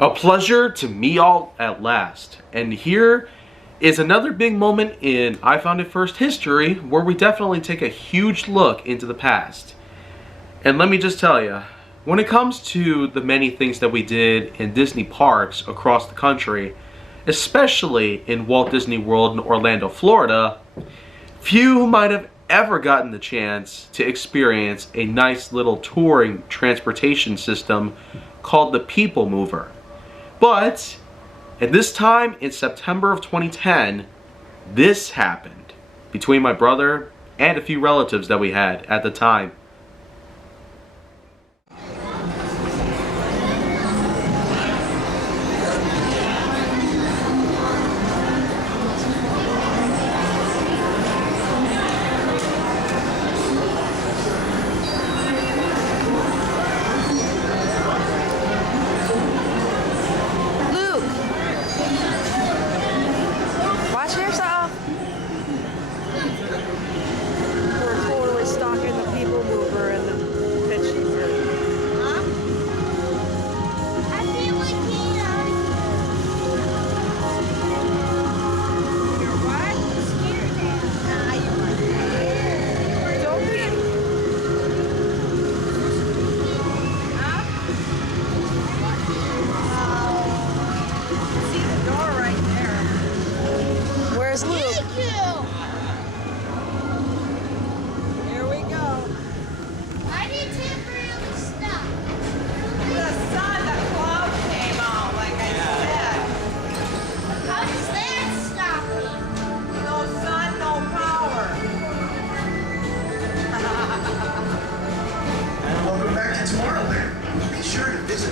A pleasure to meet y'all at last. And here is another big moment in I Found It First history where we definitely take a huge look into the past. And let me just tell you, when it comes to the many things that we did in Disney parks across the country, especially in Walt Disney World in Orlando, Florida, few might have ever gotten the chance to experience a nice little touring transportation system called the People Mover. But at this time in September of 2010, this happened between my brother and a few relatives that we had at the time.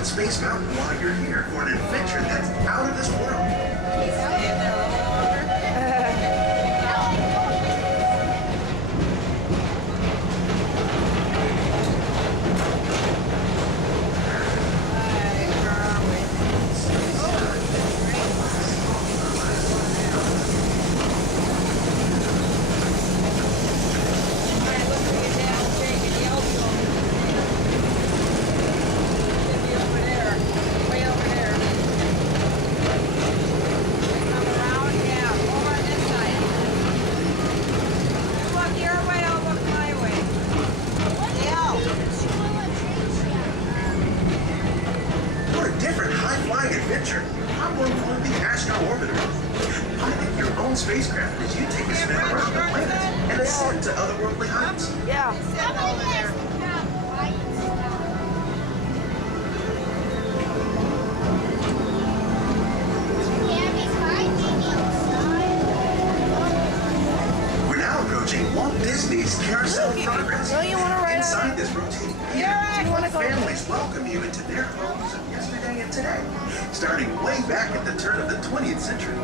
Space Mountain while you're here for an adventure that's out of this world. Spacecraft as you take a spin around the planet and ascend to otherworldly heights. Yeah. We're now approaching Walt Disney's Carousel of Progress. Don't you want to ride Inside this routine, families welcome you into their homes of yesterday and today, starting way back at the turn of the 20th century.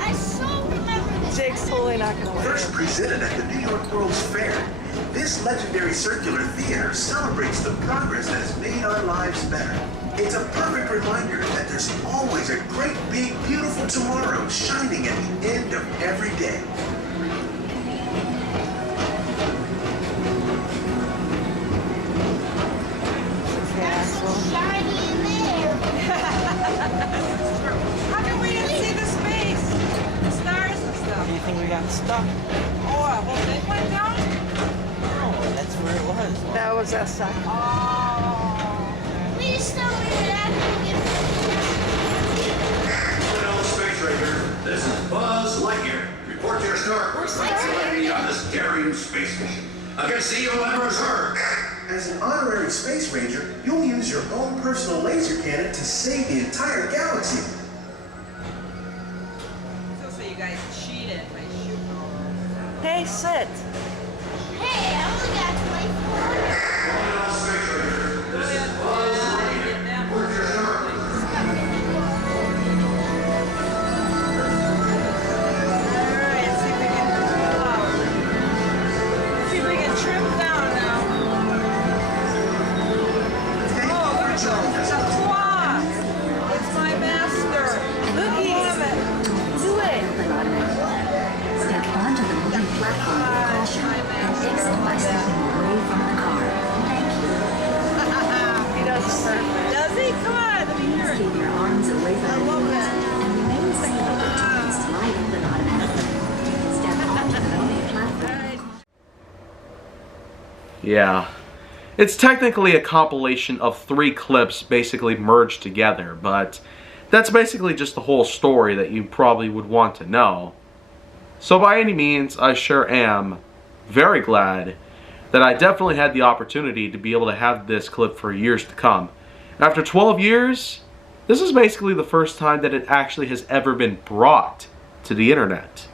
I so remember this. Jake's totally not gonna win. First presented at the New York World's Fair, this legendary circular theater celebrates the progress that has made our lives better. It's a perfect reminder that there's always a great, big, beautiful tomorrow shining at the end of every day. That's so shiny in there. How come we didn't see the space? The stars and stuff. Do you think we got stuck? Oh, I hope they went down. Oh, that's where it was. That was that side. Oh. Please tell me that Hello, Space Ranger. This is Buzz Lightyear. Report to your star course on this daring space mission against the evil Emperor's Herd. As an honorary Space Ranger, you'll use your own personal laser cannon to save the entire galaxy. So you guys cheated by shooting all those. Hey, sit. Hey, I only got 24. Hello, Space Ranger. This is Buzz Lightyear. Report to your star course. Alright, see if we can pull out. See if we can trim down now. Oh, look at those. It's a claw. It's my master. Looky. I love it. Do it. Step onto the moving platform with caution. Yeah. It's technically a compilation of 3 clips basically merged together, but that's basically just the whole story that you probably would want to know. So by any means, I sure am very glad that I definitely had the opportunity to be able to have this clip for years to come. After 12 years, this is basically the first time that it actually has ever been brought to the internet.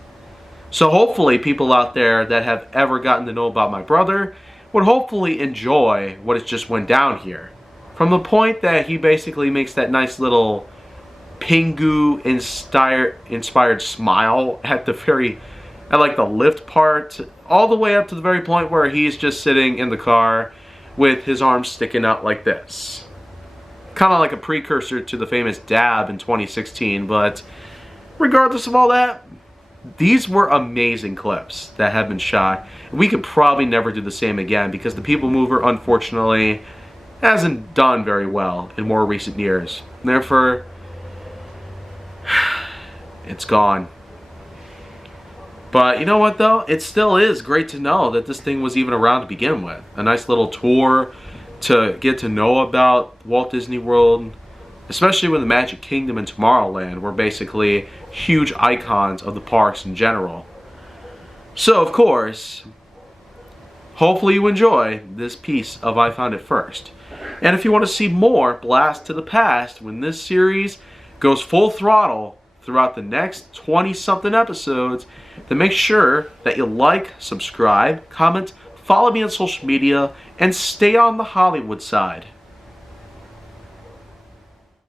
So hopefully people out there that have ever gotten to know about my brother would hopefully enjoy what has just went down here. From the point that he basically makes that nice little Pingu inspired smile at like the lift part, all the way up to the very point where he's just sitting in the car with his arms sticking out like this. Kind of like a precursor to the famous dab in 2016, but regardless of all that, these were amazing clips that have been shot. We could probably never do the same again because the People Mover, unfortunately, hasn't done very well in more recent years. Therefore, it's gone. But you know what though? It still is great to know that this thing was even around to begin with. A nice little tour to get to know about Walt Disney World, especially when the Magic Kingdom and Tomorrowland were basically huge icons of the parks in general. So of course, hopefully you enjoy this piece of I Found It First. And if you want to see more Blast to the Past when this series goes full throttle throughout the next 20-something episodes, then make sure that you like, subscribe, comment, follow me on social media, and stay on the Hollywood side.